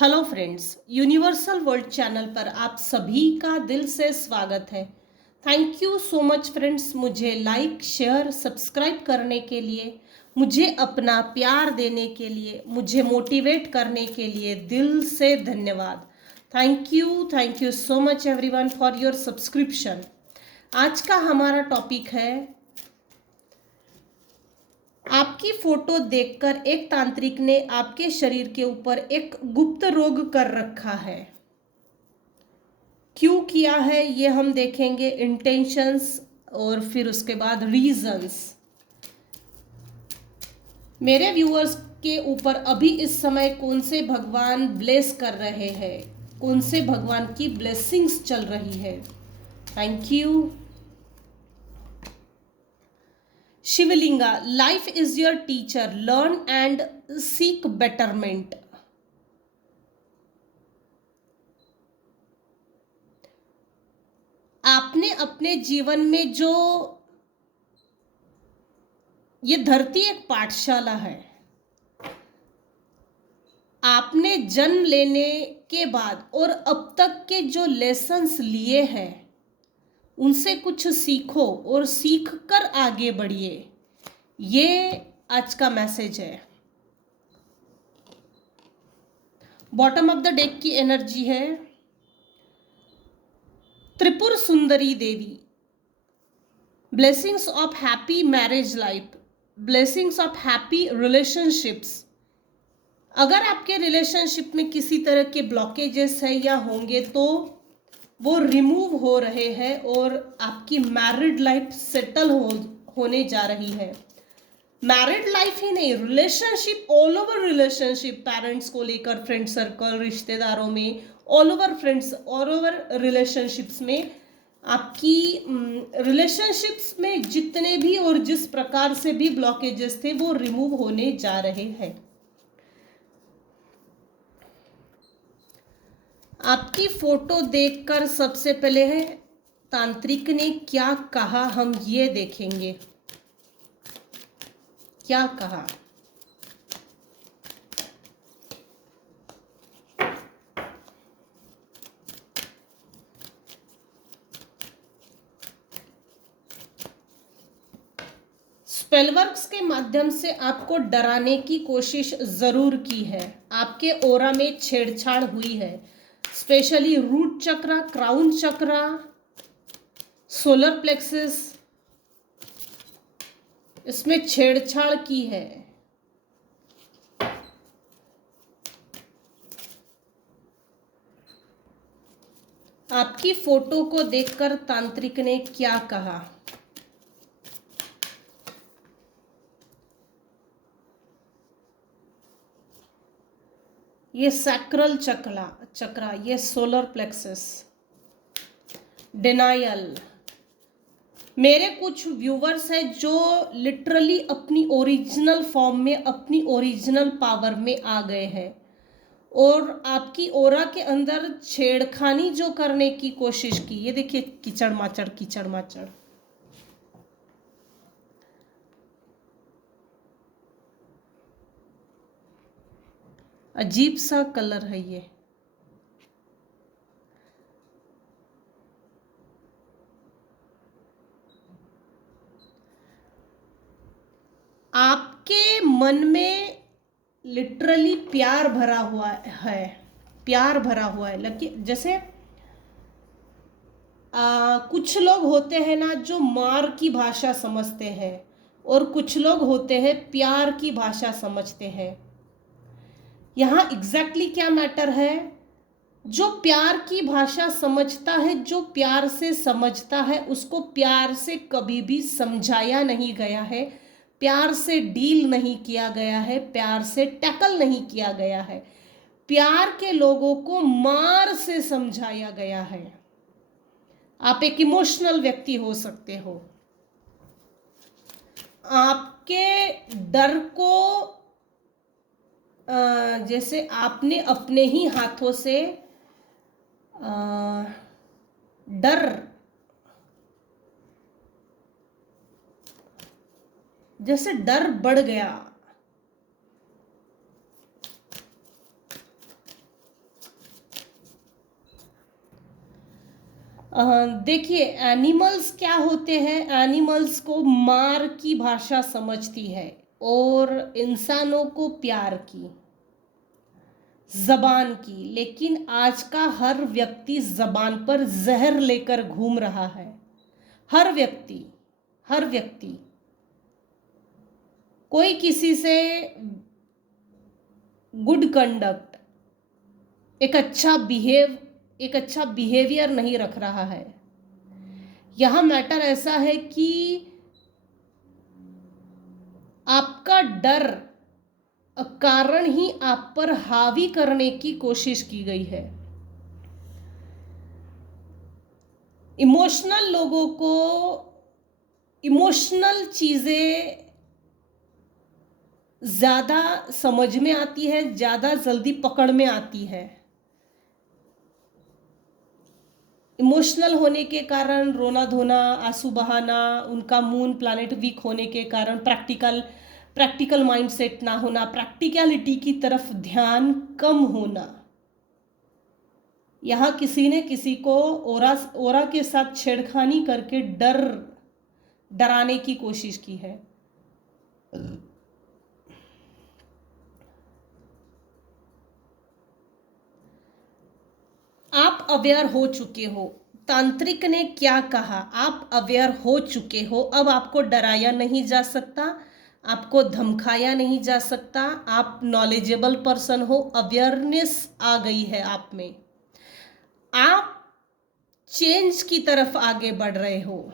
Hello friends, universal world channel पर आप सभी का दिल से स्वागत है। Thank you so much friends, मुझे लाइक शेयर सब्सक्राइब करने के लिए, मुझे अपना प्यार देने के लिए, मुझे मोटिवेट करने के लिए दिल से धन्यवाद। Thank you so much everyone for your subscription. आज का हमारा टॉपिक है, आपकी फोटो देखकर एक तांत्रिक ने आपके शरीर के ऊपर एक गुप्त रोग कर रखा है। क्यों किया है ये हम देखेंगे, इंटेंशंस और फिर उसके बाद रीजंस। मेरे व्यूअर्स के ऊपर अभी इस समय कौन से भगवान ब्लेस कर रहे हैं, कौन से भगवान की ब्लेसिंग्स चल रही है। Thank you. Shivalinga, life is your teacher, learn and seek betterment. आपने अपने जीवन में जो, ये धरती एक पाठशाला है। आपने जन्म लेने के बाद और अब तक के जो लेसन्स लिए हैं उनसे कुछ सीखो और सीख कर आगे बढ़िए। ये आज का मैसेज है। बॉटम ऑफ द डेक की एनर्जी है Tripura Sundari Devi, blessings of happy marriage life, blessings of happy relationships. अगर आपके रिलेशनशिप में किसी तरह के ब्लॉकेजेस है या होंगे तो वो रिमूव हो रहे हैं और आपकी मैरिड लाइफ सेटल होने जा रही है। मैरिड लाइफ ही नहीं, relationship, all over relationship, parents को लेकर, फ्रेंड सर्कल, रिश्तेदारों में, all over friends, all over relationships में, आपकी रिलेशनशिप्स में जितने भी और जिस प्रकार से भी ब्लॉकेजेस थे वो रिमूव होने जा रहे हैं। आपकी फोटो देखकर सबसे पहले है तांत्रिक ने क्या कहा, हम ये देखेंगे। क्या कहा? स्पेलवर्क्स के माध्यम से आपको डराने की कोशिश जरूर की है। आपके ओरा में छेड़छाड़ हुई है, स्पेशली रूट चक्रा, क्राउन चक्रा, सोलर प्लेक्सिस, इसमें छेड़छाड़ की है। आपकी फोटो को देखकर तांत्रिक ने क्या कहा? ये सैक्रल चक्रा, ये सोलर प्लेक्सस, डिनायल। मेरे कुछ व्यूवर्स हैं जो लिटरली अपनी ओरिजिनल फॉर्म में, अपनी ओरिजिनल पावर में आ गए हैं और आपकी ओरा के अंदर छेड़खानी जो करने की कोशिश की। ये देखिए, कीचड़ माचड़, कीचड़ माचड़। अजीब सा कलर है ये। आपके मन में लिटरली प्यार भरा हुआ है, प्यार भरा हुआ है। लेकिन जैसे कुछ लोग होते हैं ना जो मार की भाषा समझते हैं और कुछ लोग होते हैं प्यार की भाषा समझते हैं। यहाँ एग्जैक्टली क्या मैटर है? जो प्यार की भाषा समझता है, जो प्यार से समझता है, उसको प्यार से कभी भी समझाया नहीं गया है, प्यार से डील नहीं किया गया है, प्यार से टैकल नहीं किया गया है। प्यार के लोगों को मार से समझाया गया है। आप एक इमोशनल व्यक्ति हो सकते हो, आपके डर को जैसे आपने अपने ही हाथों से डर, जैसे डर बढ़ गया, देखिए, एनिमल्स क्या होते हैं, एनिमल्स को मार की भाषा समझती है और इंसानों को प्यार की, जबान की। लेकिन आज का हर व्यक्ति जबान पर जहर लेकर घूम रहा है। हर व्यक्ति, हर व्यक्ति। कोई किसी से गुड कंडक्ट, एक अच्छा बिहेवियर नहीं रख रहा है। यह मैटर ऐसा है कि आपका डर कारण ही आप पर हावी करने की कोशिश की गई है। इमोशनल लोगों को इमोशनल चीजें ज्यादा समझ में आती है, ज्यादा जल्दी पकड़ में आती है। इमोशनल होने के कारण रोना धोना, आंसू बहाना, उनका मून प्लैनेट वीक होने के कारण प्रैक्टिकल माइंडसेट ना होना, प्रैक्टिकलिटी की तरफ ध्यान कम होना। यहाँ किसी ने किसी को ओरा के साथ छेड़खानी करके डराने की कोशिश की है। आप अवेयर हो चुके हो। तांत्रिक ने क्या कहा? आप अवेयर हो चुके हो। अब आपको डराया नहीं जा सकता, आपको धमकाया नहीं जा सकता। आप नॉलेजेबल पर्सन हो, अवेयरनेस आ गई है आप में। आप चेंज की तरफ आगे बढ़ रहे हो।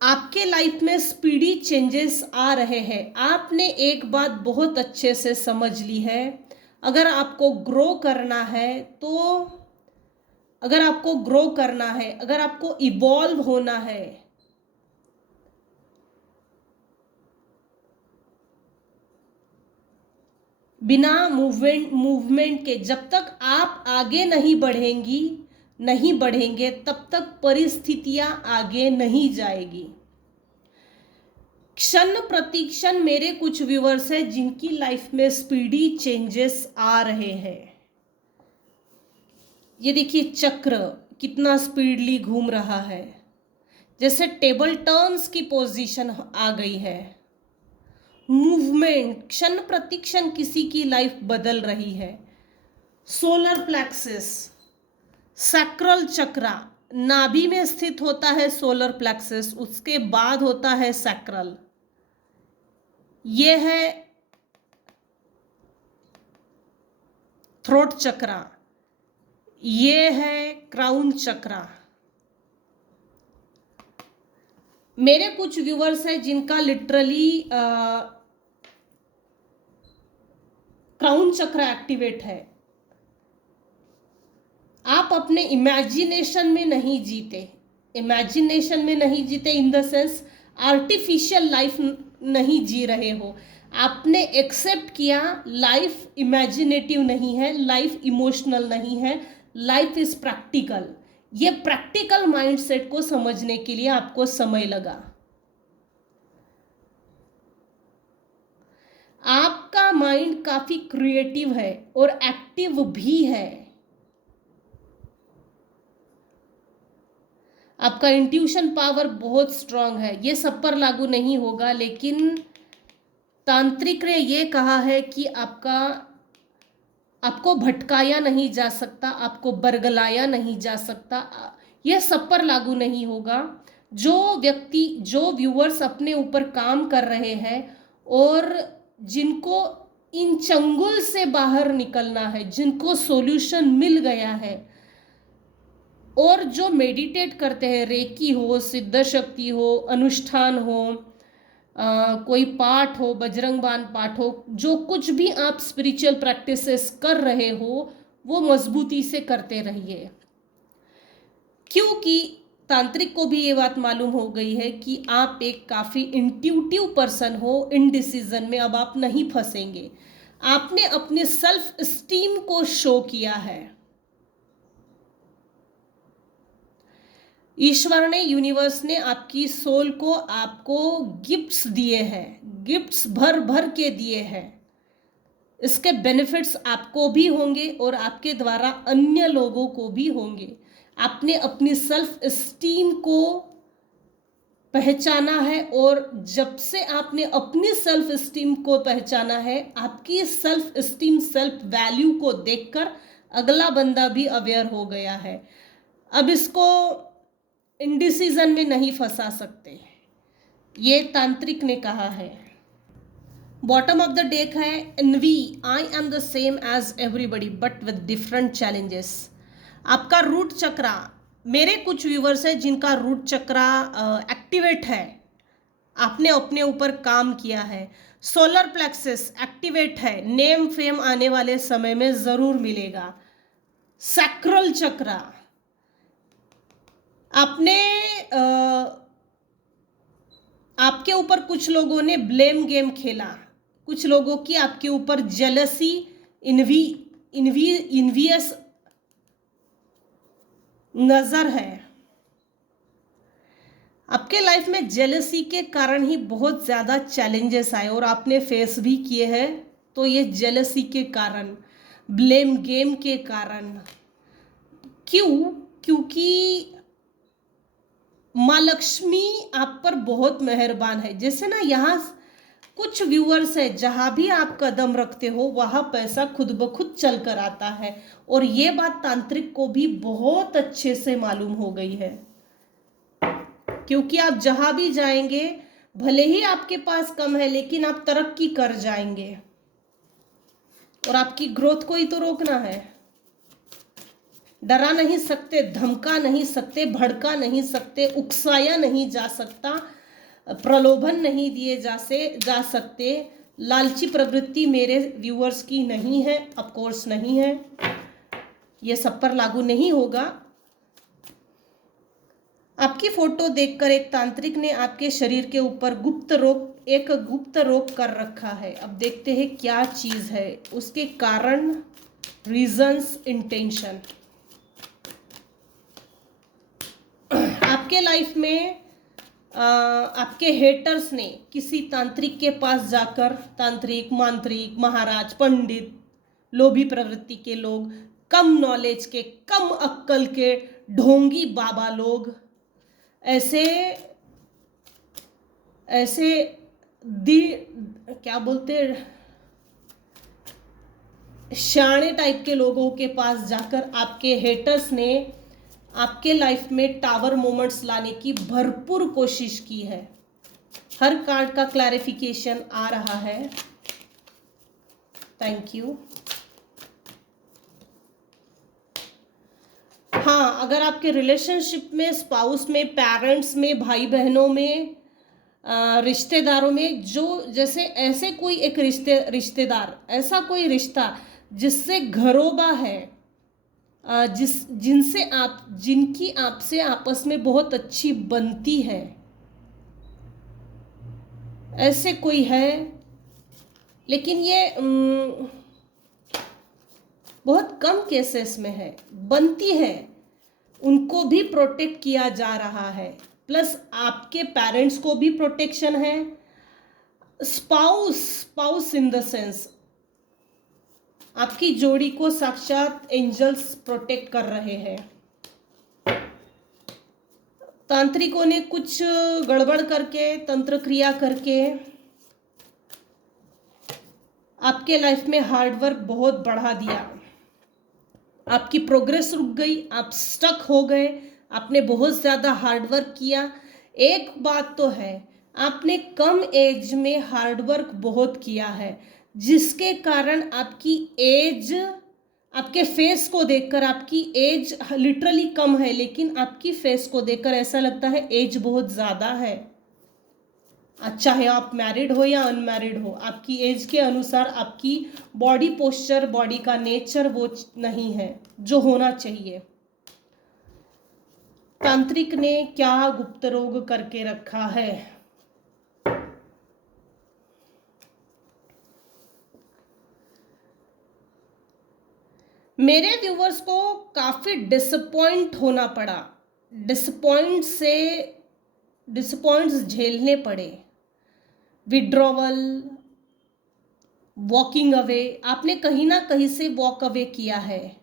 आपके लाइफ में स्पीडी चेंजेस आ रहे हैं। आपने एक बात बहुत अच्छे से समझ ली है, अगर आपको ग्रो करना है तो अगर आपको इवॉल्व होना है, बिना मूवमेंट के जब तक आप आगे नहीं बढ़ेंगे तब तक परिस्थितियां आगे नहीं जाएगी। क्षण प्रतिक्षण मेरे कुछ व्यूअर्स हैं जिनकी लाइफ में स्पीडी चेंजेस आ रहे हैं। ये देखिए, चक्र कितना स्पीडली घूम रहा है, जैसे टेबल टर्न्स की पोजीशन आ गई है। मूवमेंट, क्षण प्रतिक्षण किसी की लाइफ बदल रही है। सोलर प्लेक्सिस, सैक्रल चक्रा, नाभि में स्थित होता है सोलर प्लेक्सिस, उसके बाद होता है सैक्रल। ये है थ्रोट चक्रा, ये है क्राउन चक्रा। मेरे कुछ व्यूअर्स हैं जिनका लिटरली क्राउन चक्र एक्टिवेट है। आप अपने इमेजिनेशन में नहीं जीते in the sense artificial life नहीं जी रहे हो। आपने एक्सेप्ट किया लाइफ इमेजिनेटिव नहीं है, लाइफ इमोशनल नहीं है, लाइफ इज प्रैक्टिकल। ये प्रैक्टिकल माइंडसेट को समझने के लिए आपको समय लगा। आपका माइंड काफी क्रिएटिव है और एक्टिव भी है। आपका इंट्यूशन पावर बहुत स्ट्रांग है। ये सब पर लागू नहीं होगा, लेकिन तांत्रिक ने ये कहा है कि आपको भटकाया नहीं जा सकता, आपको बरगलाया नहीं जा सकता। यह सब पर लागू नहीं होगा। जो व्यूअर्स अपने ऊपर काम कर रहे हैं और जिनको इन चंगुल से बाहर निकलना है, जिनको सॉल्यूशन मिल गया है, और जो मेडिटेट करते हैं, रेकी हो, सिद्ध शक्ति हो, अनुष्ठान हो, कोई पाठ हो, बजरंग बाण पाठ हो, जो कुछ भी आप स्पिरिचुअल प्रैक्टिसेस कर रहे हो वो मजबूती से करते रहिए। क्योंकि तांत्रिक को भी ये बात मालूम हो गई है कि आप एक काफ़ी इंट्यूटिव पर्सन हो। इन डिसीजन में अब आप नहीं फंसेंगे। आपने अपने सेल्फ एस्टीम को शो किया है। ईश्वर ने, यूनिवर्स ने आपकी सोल को आपको गिफ्ट्स दिए हैं, गिफ्ट्स भर भर के दिए हैं। इसके बेनिफिट्स आपको भी होंगे और आपके द्वारा अन्य लोगों को भी होंगे। आपने अपनी सेल्फ एस्टीम को पहचाना है, और जब से आपने अपनी सेल्फ एस्टीम को पहचाना है, आपकी सेल्फ एस्टीम, सेल्फ वैल्यू को देखकर अगला बंदा भी अवेयर हो गया है। अब इसको इंडिसीजन में नहीं फंसा सकते, ये तांत्रिक ने कहा है। बॉटम ऑफ द डेक है envy, I am the same as everybody but with different challenges. आपका रूट चक्रा, मेरे कुछ व्यूवर्स हैं जिनका रूट चक्रा एक्टिवेट है, आपने अपने ऊपर काम किया है। सोलर प्लेक्सस एक्टिवेट है, नेम फेम आने वाले समय में जरूर मिलेगा। सैक्रल चक्रा, आपने आपके ऊपर कुछ लोगों ने ब्लेम गेम खेला, कुछ लोगों की आपके ऊपर जेलसी, इन्वियस नजर है। आपके लाइफ में जेलसी के कारण ही बहुत ज़्यादा चैलेंजेस आए और आपने फेस भी किए हैं। तो ये जेलसी के कारण, ब्लेम गेम के कारण, क्यों? क्योंकि माँ लक्ष्मी आप पर बहुत मेहरबान है। जैसे ना, यहाँ कुछ व्यूअर्स है, जहाँ भी आप कदम रखते हो वहाँ पैसा खुद ब खुद चल कर आता है, और ये बात तांत्रिक को भी बहुत अच्छे से मालूम हो गई है। क्योंकि आप जहाँ भी जाएंगे, भले ही आपके पास कम है, लेकिन आप तरक्की कर जाएंगे, और आपकी ग्रोथ को ही तो रोकना है। डरा नहीं सकते, धमका नहीं सकते, भड़का नहीं सकते, उकसाया नहीं जा सकता, प्रलोभन नहीं दिए जा सकते। लालची प्रवृत्ति मेरे व्यूअर्स की नहीं है, ऑफ कोर्स नहीं है, ये सब पर लागू नहीं होगा। आपकी फोटो देखकर एक तांत्रिक ने आपके शरीर के ऊपर गुप्त रोग कर रखा है। अब देखते हैं क्या चीज है, उसके कारण, रीजंस, इंटेंशन। आपके लाइफ में आपके हेटर्स ने किसी तांत्रिक के पास जाकर, तांत्रिक, मांत्रिक, महाराज, पंडित, लोभी प्रवृत्ति के लोग, कम नॉलेज के, कम अक्कल के, ढोंगी बाबा लोग, ऐसे क्या बोलते, शाणे टाइप के लोगों के पास जाकर आपके हेटर्स ने आपके लाइफ में टावर मोमेंट्स लाने की भरपूर कोशिश की है। हर कार्ड का क्लैरिफिकेशन आ रहा है। Thank you. हाँ, अगर आपके रिलेशनशिप में, स्पाउस में, पेरेंट्स में, भाई बहनों में, रिश्तेदारों में, जो जैसे ऐसे कोई एक रिश्तेदार, ऐसा कोई रिश्ता जिससे घरोबा है, जिनकी आपसे आपस में बहुत अच्छी बनती है, ऐसे कोई है, लेकिन ये बहुत कम केसेस में है, बनती है, उनको भी प्रोटेक्ट किया जा रहा है, प्लस आपके पेरेंट्स को भी प्रोटेक्शन है। स्पाउस इन द सेंस, आपकी जोड़ी को साक्षात एंजल्स प्रोटेक्ट कर रहे हैं। तांत्रिकों ने कुछ गड़बड़ करके, तंत्र क्रिया करके आपके लाइफ में हार्डवर्क बहुत बढ़ा दिया, आपकी प्रोग्रेस रुक गई, आप स्टक हो गए, आपने बहुत ज़्यादा हार्डवर्क किया। एक बात तो है, आपने कम एज में हार्डवर्क बहुत किया है, जिसके कारण आपकी एज, आपके फेस को देखकर, आपकी एज लिटरली कम है, लेकिन आपकी फेस को देखकर ऐसा लगता है एज बहुत ज़्यादा है। चाहे आप मैरिड हो या अनमैरिड हो, आपकी एज के अनुसार आपकी बॉडी पोस्चर, बॉडी का नेचर वो नहीं है जो होना चाहिए। तांत्रिक ने क्या गुप्त रोग करके रखा है? मेरे व्यूवर्स को काफ़ी डिसअपॉइंट होना पड़ा, डिसअपॉइंट्स झेलने पड़े, विड्रॉवल, वॉकिंग अवे, आपने कहीं ना कहीं से वॉक अवे किया है।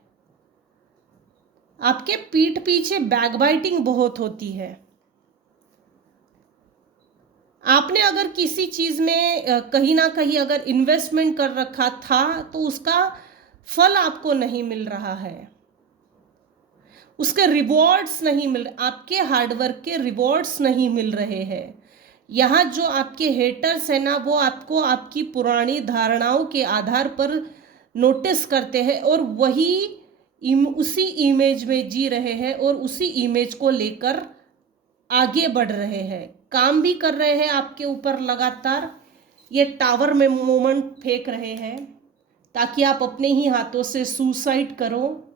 आपके पीठ पीछे बैकबाइटिंग बहुत होती है। आपने अगर किसी चीज में कहीं ना कहीं अगर इन्वेस्टमेंट कर रखा था तो उसका फल आपको नहीं मिल रहा है, उसके रिवॉर्ड्स नहीं मिल रहे, आपके हार्डवर्क के रिवॉर्ड्स नहीं मिल रहे हैं। यहाँ जो आपके हेटर्स है ना, वो आपको आपकी पुरानी धारणाओं के आधार पर नोटिस करते हैं और वही उसी इमेज में जी रहे हैं और उसी इमेज को लेकर आगे बढ़ रहे हैं, काम भी कर रहे हैं आपके ऊपर लगातार। ये टावर में मोमेंट फेंक रहे हैं ताकि आप अपने ही हाथों से सुसाइड करो,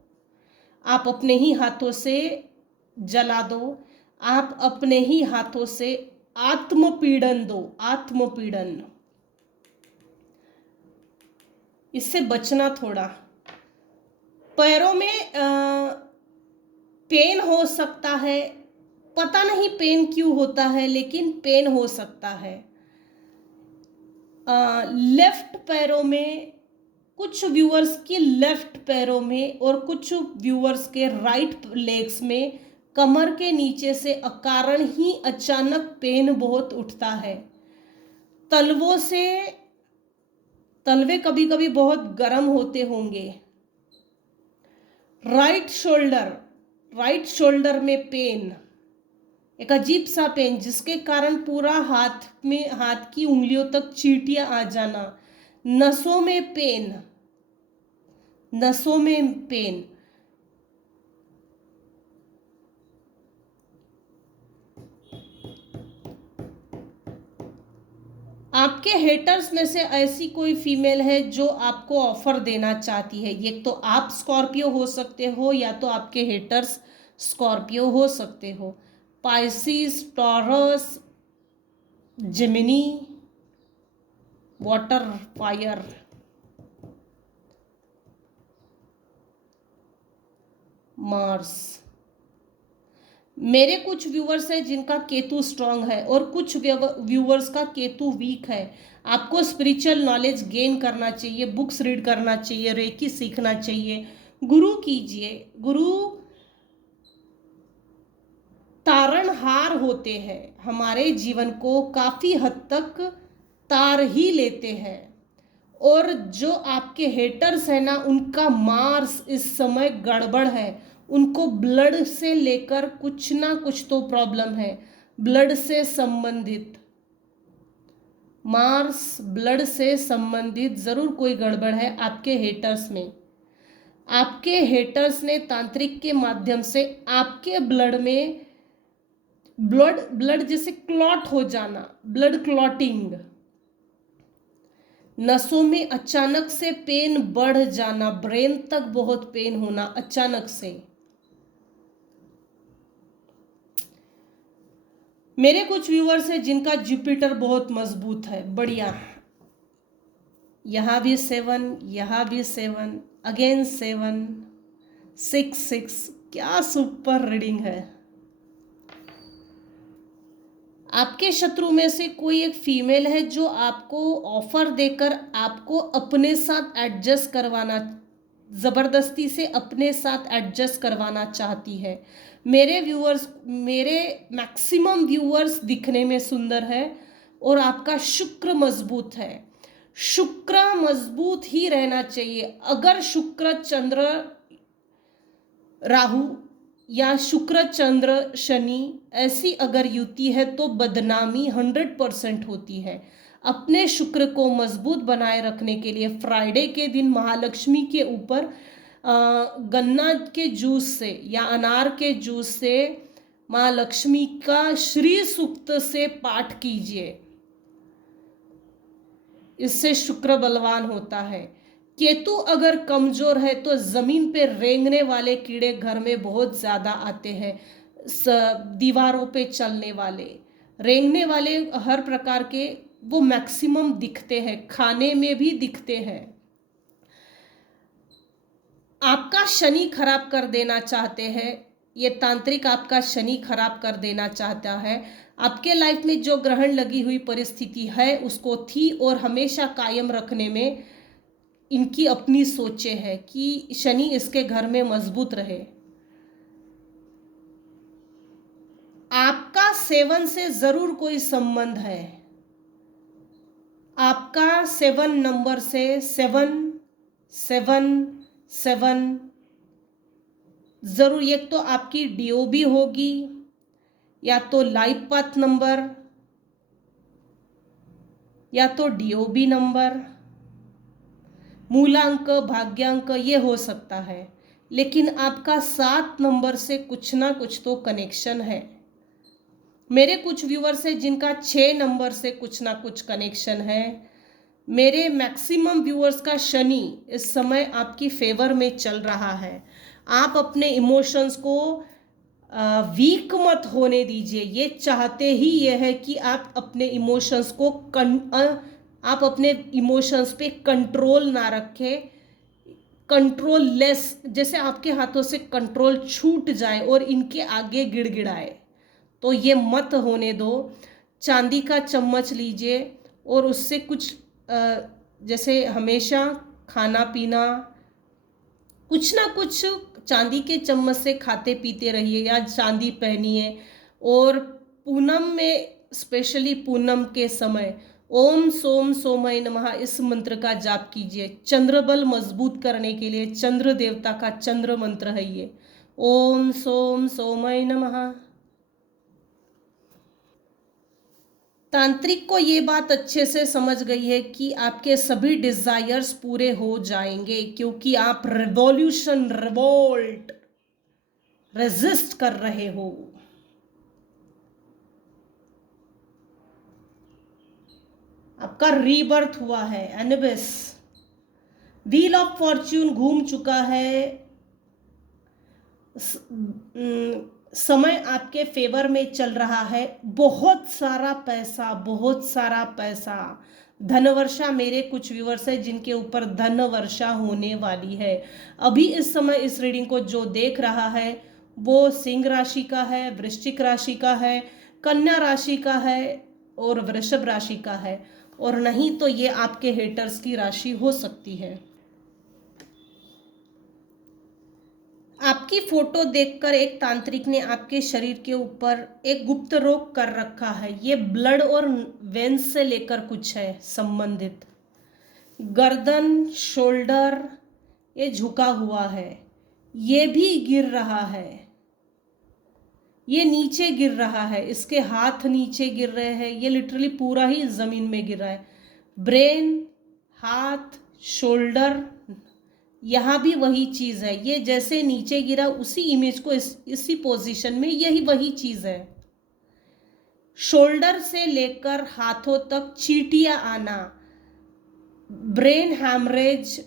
आप अपने ही हाथों से जला दो, आप अपने ही हाथों से आत्मपीड़न दो, आत्मपीड़न। इससे बचना थोड़ा। पैरों में पेन हो सकता है, पता नहीं पेन क्यों होता है, लेकिन पेन हो सकता है। लेफ्ट पैरों में, कुछ व्यूअर्स के लेफ्ट पैरों में और कुछ व्यूअर्स के राइट लेग्स में कमर के नीचे से अकारण ही अचानक पेन बहुत उठता है। तलवों से, तलवे कभी कभी बहुत गर्म होते होंगे। राइट शोल्डर में पेन, एक अजीब सा पेन जिसके कारण पूरा हाथ की उंगलियों तक चींटियां आ जाना। नसों में पेन, नसों में पेन। आपके हेटर्स में से ऐसी कोई फीमेल है जो आपको ऑफर देना चाहती है। ये तो आप स्कॉर्पियो हो सकते हो या तो आपके हेटर्स स्कॉर्पियो हो सकते हो। Pisces, taurus, Gemini, water, fire. Mars. मेरे कुछ व्यूवर्स हैं जिनका केतु स्ट्रांग है और कुछ व्यूवर्स का केतु वीक है। आपको स्पिरिचुअल नॉलेज गेन करना चाहिए, बुक्स रीड करना चाहिए, रेकी सीखना चाहिए, गुरु कीजिए। गुरु तारणहार होते हैं, हमारे जीवन को काफी हद तक तार ही लेते हैं। और जो आपके हेटर्स है ना, उनका मार्स इस समय गड़बड़ है। उनको ब्लड से लेकर कुछ ना कुछ तो प्रॉब्लम है, ब्लड से संबंधित। मार्स ब्लड से संबंधित जरूर कोई गड़बड़ है आपके हेटर्स में। आपके हेटर्स ने तांत्रिक के माध्यम से आपके ब्लड में ब्लड जैसे क्लॉट हो जाना, ब्लड क्लॉटिंग, नसों में अचानक से पेन बढ़ जाना, ब्रेन तक बहुत पेन होना अचानक से। मेरे कुछ व्यूअर्स हैं जिनका जुपिटर बहुत मजबूत है, बढ़िया। यहां भी 7, यहां भी 7, अगेन 7, 6, क्या सुपर रीडिंग है। आपके शत्रु में से कोई एक फीमेल है जो आपको ऑफर देकर आपको अपने साथ एडजस्ट करवाना, जबरदस्ती से अपने साथ एडजस्ट करवाना चाहती है। मेरे मैक्सिमम व्यूअर्स दिखने में सुंदर है और आपका शुक्र मजबूत है। शुक्र मजबूत ही रहना चाहिए। अगर शुक्र चंद्र राहु या शुक्र चंद्र शनि ऐसी अगर युति है तो बदनामी 100% होती है। अपने शुक्र को मजबूत बनाए रखने के लिए फ्राइडे के दिन महालक्ष्मी के ऊपर गन्ना के जूस से या अनार के जूस से माँ लक्ष्मी का श्री सूक्त से पाठ कीजिए, इससे शुक्र बलवान होता है। केतु अगर कमजोर है तो जमीन पे रेंगने वाले कीड़े घर में बहुत ज्यादा आते हैं। दीवारों पे चलने वाले, रेंगने वाले हर प्रकार के वो मैक्सिमम दिखते हैं, खाने में भी दिखते हैं। आपका शनि खराब कर देना चाहते हैं ये तांत्रिक आपका शनि खराब कर देना चाहता है। आपके लाइफ में जो ग्रहण लगी हुई परिस्थिति है उसको थी और हमेशा कायम रखने में इनकी अपनी सोचें हैं कि शनि इसके घर में मजबूत रहे। आपका 7 से जरूर कोई संबंध है। आपका 7 नंबर से 7 जरूर, एक तो आपकी डीओबी होगी या तो लाइफ पाथ नंबर या तो डीओबी नंबर, मूलांक, भाग्यांक ये हो सकता है। लेकिन आपका 7 नंबर से कुछ ना कुछ तो कनेक्शन है। मेरे कुछ व्यूअर्स हैं जिनका 6 नंबर से कुछ ना कुछ कनेक्शन है। मेरे मैक्सिमम व्यूअर्स का शनि इस समय आपकी फेवर में चल रहा है। आप अपने इमोशंस को वीक मत होने दीजिए। ये चाहते ही ये है कि आप अपने इमोशंस को आप अपने इमोशंस पे कंट्रोल ना रखें, कंट्रोल लेस, जैसे आपके हाथों से कंट्रोल छूट जाए और इनके आगे गिड़गिड़ाए, तो ये मत होने दो। चांदी का चम्मच लीजिए और उससे कुछ जैसे हमेशा खाना पीना कुछ ना कुछ चांदी के चम्मच से खाते पीते रहिए या चांदी पहनिए। और पूनम में, स्पेशली पूनम के समय ओम सोम सोमय नमः इस मंत्र का जाप कीजिए। चंद्र बल मजबूत करने के लिए चंद्र देवता का चंद्र मंत्र है ये, ओम सोम सोमय नमः। तांत्रिक को ये बात अच्छे से समझ गई है कि आपके सभी डिजायर्स पूरे हो जाएंगे, क्योंकि आप रिवोल्ट रेजिस्ट कर रहे हो। आपका रीबर्थ हुआ है। एनिबस, व्हील ऑफ फॉर्च्यून घूम चुका है। समय आपके फेवर में चल रहा है। बहुत सारा पैसा, बहुत सारा पैसा, धन वर्षा। मेरे कुछ व्यूअर्स हैं जिनके ऊपर धन वर्षा होने वाली है। अभी इस समय इस रीडिंग को जो देख रहा है वो सिंह राशि का है, वृश्चिक राशि का है, कन्या राशि का है और वृषभ राशि का है। और नहीं तो ये आपके हेटर्स की राशि हो सकती है। आपकी फोटो देखकर एक तांत्रिक ने आपके शरीर के ऊपर एक गुप्त रोग कर रखा है। ये ब्लड और वेन्स से लेकर कुछ है संबंधित। गर्दन, शोल्डर ये झुका हुआ है, ये भी गिर रहा है, ये नीचे गिर रहा है, इसके हाथ नीचे गिर रहे हैं, ये लिटरली पूरा ही जमीन में गिर रहा है। ब्रेन, हाथ, शोल्डर, यहाँ भी वही चीज है। ये जैसे नीचे गिरा उसी इमेज को इसी पोजीशन में यही वही चीज है। शोल्डर से लेकर हाथों तक चींटियां आना, ब्रेन हैमरेज।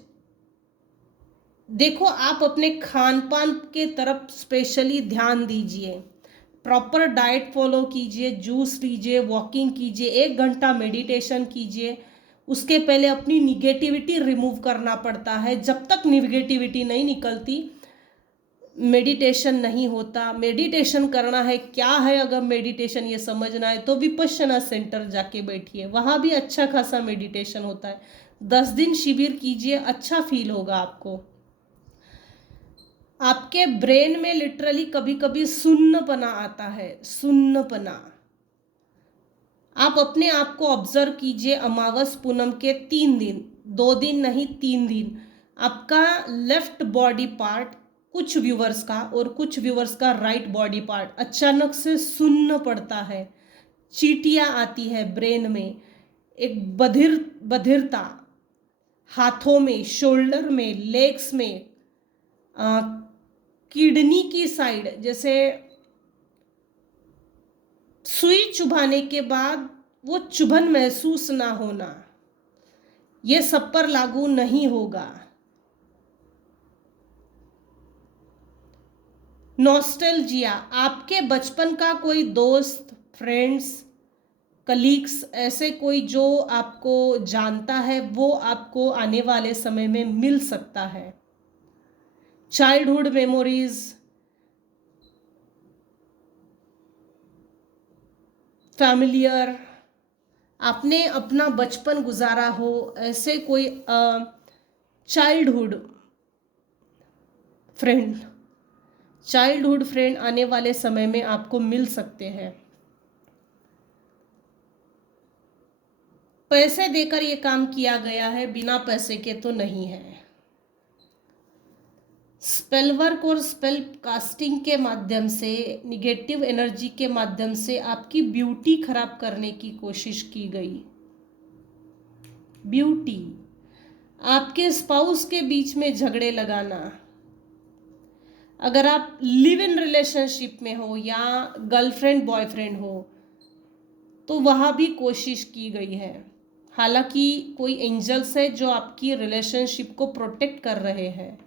देखो, आप अपने खान पान के तरफ स्पेशली ध्यान दीजिए। प्रॉपर डाइट फॉलो कीजिए, जूस लीजिए, वॉकिंग कीजिए, 1 घंटा मेडिटेशन कीजिए। उसके पहले अपनी निगेटिविटी रिमूव करना पड़ता है। जब तक निगेटिविटी नहीं निकलती मेडिटेशन नहीं होता। मेडिटेशन करना है क्या है, अगर मेडिटेशन ये समझना है तो विपश्यना सेंटर जाके बैठिए, वहाँ भी अच्छा खासा मेडिटेशन होता है। 10 दिन शिविर कीजिए, अच्छा फील होगा आपको। आपके ब्रेन में लिटरली कभी कभी सुन्नपना आता है, सुन्नपना। आप अपने आप को ऑब्जर्व कीजिए। अमावस पूनम के 3 दिन, 2 दिन नहीं 3 दिन, आपका लेफ्ट बॉडी पार्ट, कुछ व्यूवर्स का और कुछ व्यूवर्स का राइट बॉडी पार्ट अचानक से सुन्न पड़ता है। चींटियां आती है ब्रेन में, एक बधिरता, हाथों में, शोल्डर में, लेग्स में, किडनी की साइड, जैसे सुई चुभाने के बाद वो चुभन महसूस ना होना, ये सब पर लागू नहीं होगा। नॉस्टैल्जिया, आपके बचपन का कोई दोस्त, फ्रेंड्स, कलीग्स, ऐसे कोई जो आपको जानता है वो आपको आने वाले समय में मिल सकता है। चाइल्डहुड मेमोरीज, फैमिलियर, आपने अपना बचपन गुजारा हो, ऐसे कोई चाइल्डहुड फ्रेंड, चाइल्डहुड फ्रेंड आने वाले समय में आपको मिल सकते हैं। पैसे देकर ये काम किया गया है, बिना पैसे के तो नहीं है। स्पेल वर्क और स्पेल कास्टिंग के माध्यम से, निगेटिव एनर्जी के माध्यम से आपकी ब्यूटी खराब करने की कोशिश की गई। ब्यूटी, आपके स्पाउस के बीच में झगड़े लगाना, अगर आप लिव इन रिलेशनशिप में हो या गर्लफ्रेंड बॉयफ्रेंड हो तो वहाँ भी कोशिश की गई है। हालांकि कोई एंजल्स है जो आपकी रिलेशनशिप को प्रोटेक्ट कर रहे हैं।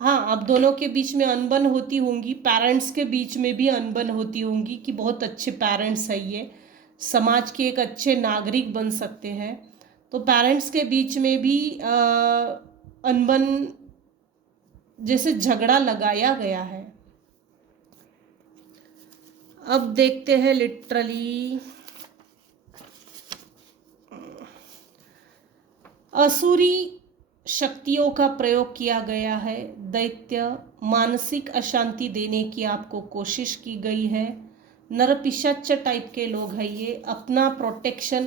हाँ, आप दोनों के बीच में अनबन होती होंगी, पेरेंट्स के बीच में भी अनबन होती होंगी कि बहुत अच्छे पेरेंट्स हैं, ये समाज के एक अच्छे नागरिक बन सकते हैं, तो पेरेंट्स के बीच में भी अनबन जैसे झगड़ा लगाया गया है। अब देखते हैं लिटरली असुरी शक्तियों का प्रयोग किया गया है। दैत्य, मानसिक अशांति देने की आपको कोशिश की गई है। नरपिशाच टाइप के लोग हैं ये। अपना प्रोटेक्शन,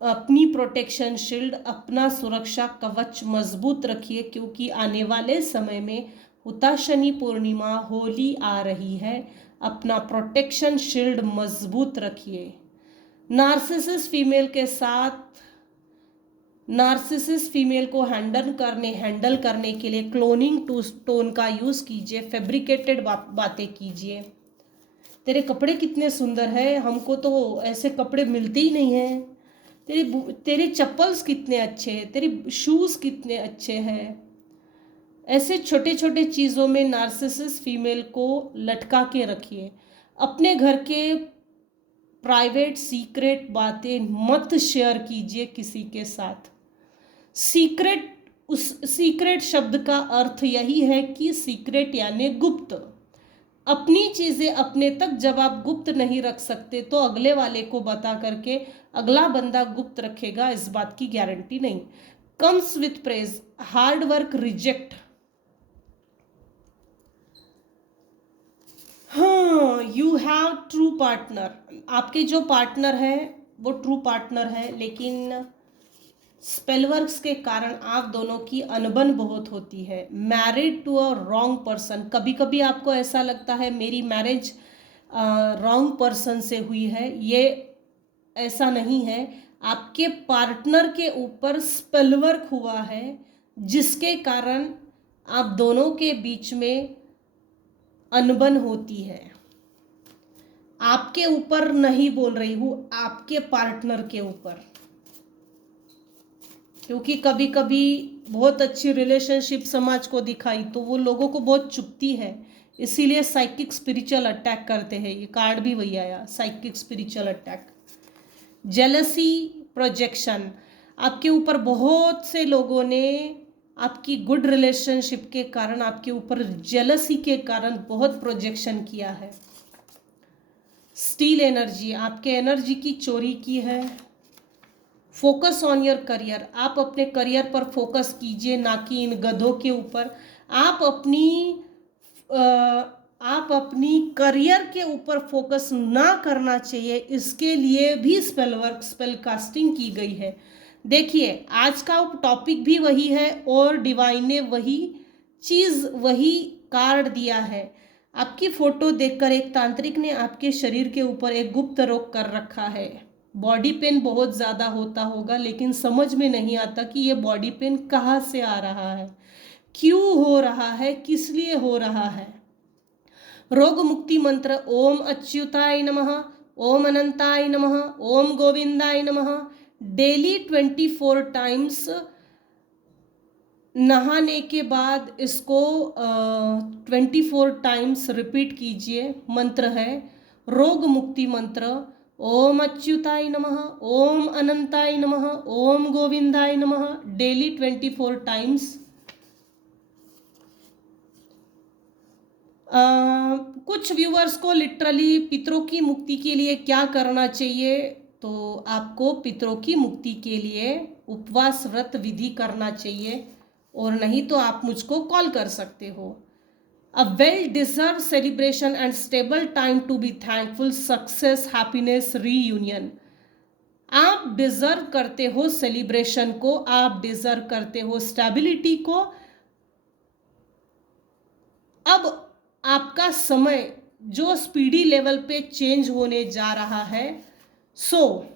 अपनी प्रोटेक्शन शील्ड, अपना सुरक्षा कवच मजबूत रखिए, क्योंकि आने वाले समय में हुताशनी पूर्णिमा, होली आ रही है। अपना प्रोटेक्शन शील्ड मजबूत रखिए। नार्सिसिस्ट फीमेल के साथ, नार्सिसिस्ट फीमेल को हैंडल करने के लिए क्लोनिंग टोन का यूज़ कीजिए, फैब्रिकेटेड बातें कीजिए। तेरे कपड़े कितने सुंदर है, हमको तो ऐसे कपड़े मिलते ही नहीं हैं। तेरे चप्पल्स कितने अच्छे हैं, तेरे शूज़ कितने अच्छे हैं। ऐसे छोटे छोटे चीज़ों में नार्सिसिस्ट फीमेल को लटका के रखिए। अपने घर के प्राइवेट सीक्रेट बातें मत शेयर कीजिए किसी के साथ। सीक्रेट, उस सीक्रेट शब्द का अर्थ यही है कि सीक्रेट यानी गुप्त। अपनी चीज़ें अपने तक जब आप गुप्त नहीं रख सकते तो अगले वाले को बता करके अगला बंदा गुप्त रखेगा, इस बात की गारंटी नहीं। Comes with praise, hard work reject. हाँ, यू हैव ट्रू पार्टनर, आपके जो पार्टनर है वो ट्रू पार्टनर है, लेकिन स्पेलवर्क्स के कारण आप दोनों की अनबन बहुत होती है। Married to a wrong person, कभी कभी आपको ऐसा लगता है मेरी मैरिज रॉन्ग पर्सन से हुई है, ये ऐसा नहीं है। आपके पार्टनर के ऊपर स्पेलवर्क हुआ है, जिसके कारण आप दोनों के बीच में अनबन होती है। आपके ऊपर नहीं बोल रही हूँ, आपके पार्टनर के ऊपर, क्योंकि कभी कभी बहुत अच्छी रिलेशनशिप समाज को दिखाई तो वो लोगों को बहुत चुभती है, इसीलिए साइकिक स्पिरिचुअल अटैक करते हैं। ये कार्ड भी वही आया, psychic spiritual attack. Jealousy projection, आपके ऊपर बहुत से लोगों ने आपकी गुड रिलेशनशिप के कारण आपके ऊपर जेलसी के कारण बहुत प्रोजेक्शन किया है। स्टील एनर्जी, आपके एनर्जी की चोरी की है। फोकस ऑन योर करियर, आप अपने करियर पर फोकस कीजिए, ना कि इन गधों के ऊपर। आप अपनी करियर के ऊपर फोकस ना करना चाहिए, इसके लिए भी स्पेल वर्क, स्पेल कास्टिंग की गई है। देखिए, आज का टॉपिक भी वही है और डिवाइन ने वही चीज़, वही कार्ड दिया है। आपकी फोटो देखकर एक तांत्रिक ने आपके शरीर के ऊपर एक गुप्त रोग कर रखा है। बॉडी पेन बहुत ज़्यादा होता होगा, लेकिन समझ में नहीं आता कि ये बॉडी पेन कहाँ से आ रहा है, क्यों हो रहा है, किस लिए हो रहा है। रोग मुक्ति मंत्र, ओम अच्युताय नमः, ओम अनंताय नमः, ओम गोविंदाय नमः। डेली 24 टाइम्स नहाने के बाद इसको 24 टाइम्स रिपीट कीजिए। मंत्र है रोग मुक्ति मंत्र, ओम अच्युताय नमः, ओम अनंताय नमः, ओम गोविंदाय नमः। Daily 24 times. कुछ व्यूअर्स को लिटरली पितरों की मुक्ति के लिए क्या करना चाहिए, तो आपको पितरों की मुक्ति के लिए उपवास व्रत विधि करना चाहिए, और नहीं तो आप मुझको कॉल कर सकते हो। A well deserve celebration and stable time to be thankful, success, happiness, reunion. आप डिजर्व करते हो सेलिब्रेशन को, आप डिजर्व करते हो स्टेबिलिटी को। अब आपका समय जो स्पीडी लेवल पे चेंज होने जा रहा है, सो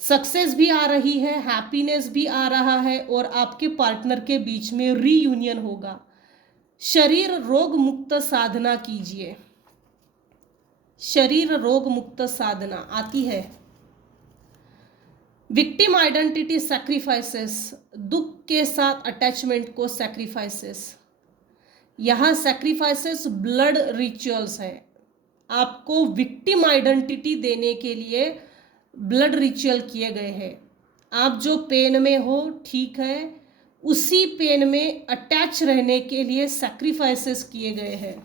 सक्सेस भी आ रही है, हैप्पीनेस भी आ रहा है, और आपके पार्टनर के बीच में रीयूनियन होगा। शरीर रोग मुक्त साधना कीजिए। शरीर रोग मुक्त साधना आती है। विक्टिम आइडेंटिटी सैक्रिफाइसेस, दुख के साथ अटैचमेंट को सैक्रिफाइसेस। यहाँ सैक्रिफाइसेस ब्लड रिचुअल्स है। आपको विक्टिम आइडेंटिटी देने के लिए ब्लड रिचुअल किए गए हैं। आप जो पेन में हो, ठीक है, उसी पेन में अटैच रहने के लिए सैक्रिफाइसेस किए गए हैं।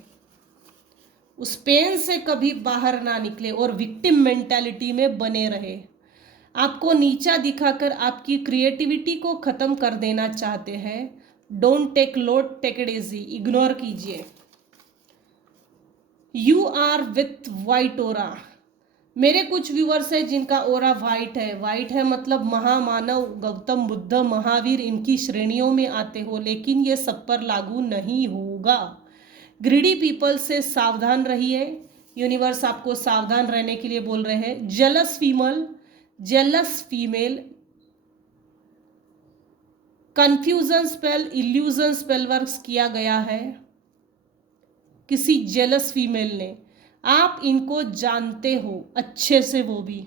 उस पेन से कभी बाहर ना निकले और विक्टिम मेंटालिटी में बने रहे। आपको नीचा दिखाकर आपकी क्रिएटिविटी को खत्म कर देना चाहते हैं। Don't take load, take it easy, ignore कीजिए। You are with white aura. मेरे कुछ व्यूअर्स है जिनका ओरा वाइट है। वाइट है मतलब महामानव, गौतम बुद्ध, महावीर, इनकी श्रेणियों में आते हो, लेकिन ये सब पर लागू नहीं होगा। ग्रीडी पीपल से सावधान रहिए। यूनिवर्स आपको सावधान रहने के लिए बोल रहे हैं। Jealous female, confusion spell, illusion spell works किया गया है किसी जेलस फीमेल ने। आप इनको जानते हो अच्छे से, वो भी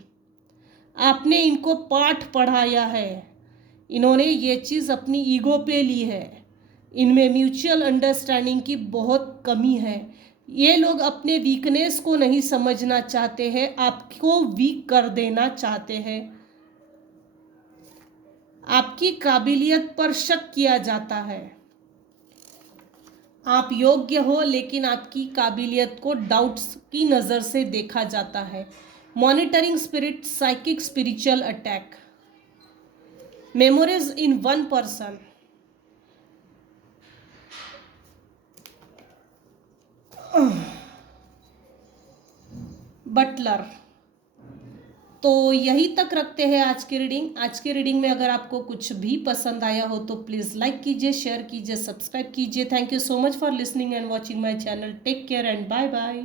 आपने इनको पाठ पढ़ाया है। इन्होंने ये चीज़ अपनी ईगो पे ली है। इनमें म्यूचुअल अंडरस्टैंडिंग की बहुत कमी है। ये लोग अपने वीकनेस को नहीं समझना चाहते हैं, आपको वीक कर देना चाहते हैं। आपकी काबिलियत पर शक किया जाता है। आप योग्य हो, लेकिन आपकी काबिलियत को डाउट्स की नज़र से देखा जाता है। Monitoring spirit, psychic, spiritual attack, memories in one person. Butler. तो यही तक रखते हैं आज की रीडिंग। आज की रीडिंग में अगर आपको कुछ भी पसंद आया हो तो प्लीज़ लाइक कीजिए, शेयर कीजिए, सब्सक्राइब कीजिए। Thank you so much for listening and watching my channel. Take care and bye bye.